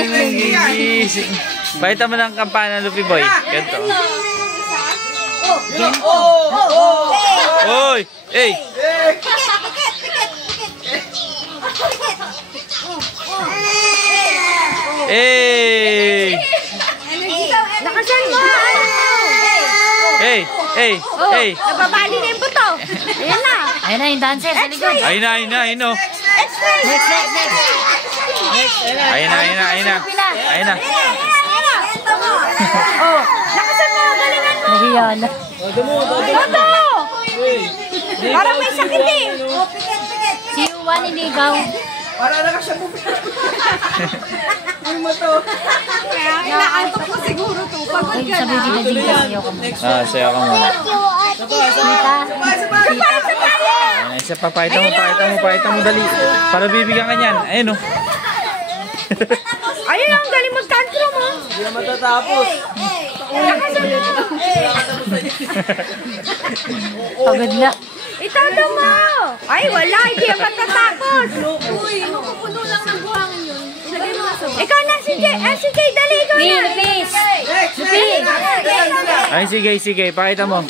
Nagigising. Pakita mo ng kampana, Luffy Boy. Ganito. Oy! Hey! Hey! Lakasan mo! Hey! Hey! Hey! Nababali na yung buto. Ayan na. Ayun na yung dancer sa likod. Ayun na, ayun na, ayun na. Next. Ayun na, ayun na, ayun na. Ayun na. Oh, lakasan mo, galingan mo. Nahiya na. Toto! Parang may sakit eh. Si Juan inigaw. Para na ka siya bumili. Ano mo to? Kaya inaantok mo siguro to. Pagod Ay, ka sabi na. kita dito sayo ka muna. Sayo ka muna. Kita. Isa pa, pakita mo, dali. Para bibigyan ka niyan. Ayun o. Ayun ang galing mag-tantrum mo. Hindi na matatapos. Lakasan mo. Pagod na. Itato mo. Ay, wala. Hindi yan matatapos. Uy, mapupuno lang ng buhangin yun. Ilagay mo nga sa Ikaw na, si Jay. Si Jay, dali. Ikaw na. Please. Next! Ay, sige, pakita mo.